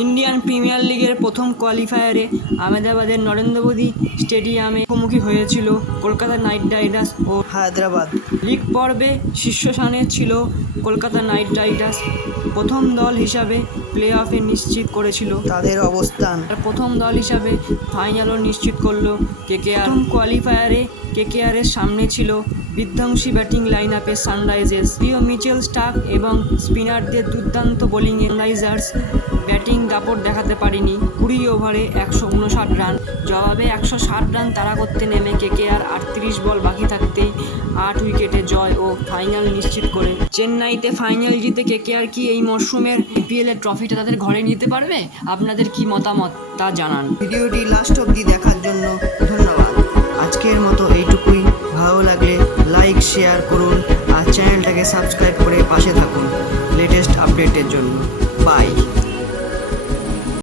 Indian premier লিগের প্রথম কোয়ালিফায়ারে আহমেদাবাদের নরেন্দ্র মোদী স্টেডিয়ামে মুখোমুখি হয়েছিল কলকাতা নাইট রাইডার্স ও হায়দ্রাবাদ। লিগ পর্বে শীর্ষস্থানে ছিল কলকাতা নাইট রাইডার্স। প্রথম দল হিসাবে প্লে অফে নিশ্চিত করেছিল তাদের অবস্থান। প্রথম দল হিসাবে ফাইনালও নিশ্চিত করল কেকেআর। প্রথম কোয়ালিফায়ারে কেকেআরের সামনে ছিল বিধ্বংসী ব্যাটিং লাইন আপে সানরাইজার্স। প্রিয় মিচেল স্টার্ক এবং স্পিনারদের দুর্দান্ত বোলিংয়ে সানরাইজার্স ব্যাটিং দাপট দেখাতে পারেনি। 20 ওভারে 159 রান, জবাবে 160 রান তাড়া করতে নেমে কেকেআর 38 বল বাকি থাকতেই 8 উইকেটে জয় ও ফাইনাল নিশ্চিত করে। চেন্নাইতে ফাইনাল জিতে কেকেআর কি এই মরশুমের আইপিএলের ট্রফিটা তাদের ঘরে নিতে পারবে? আপনাদের কি মতামত তা জানান। ভিডিওটি লাস্ট অবধি দেখার জন্য ধন্যবাদ। আজকের মতো এইটুকুই। ভালো লাগলে লাইক শেয়ার করুন আর চ্যানেলটাকে সাবস্ক্রাইব করে পাশে থাকুন লেটেস্ট আপডেটের জন্য। বাই।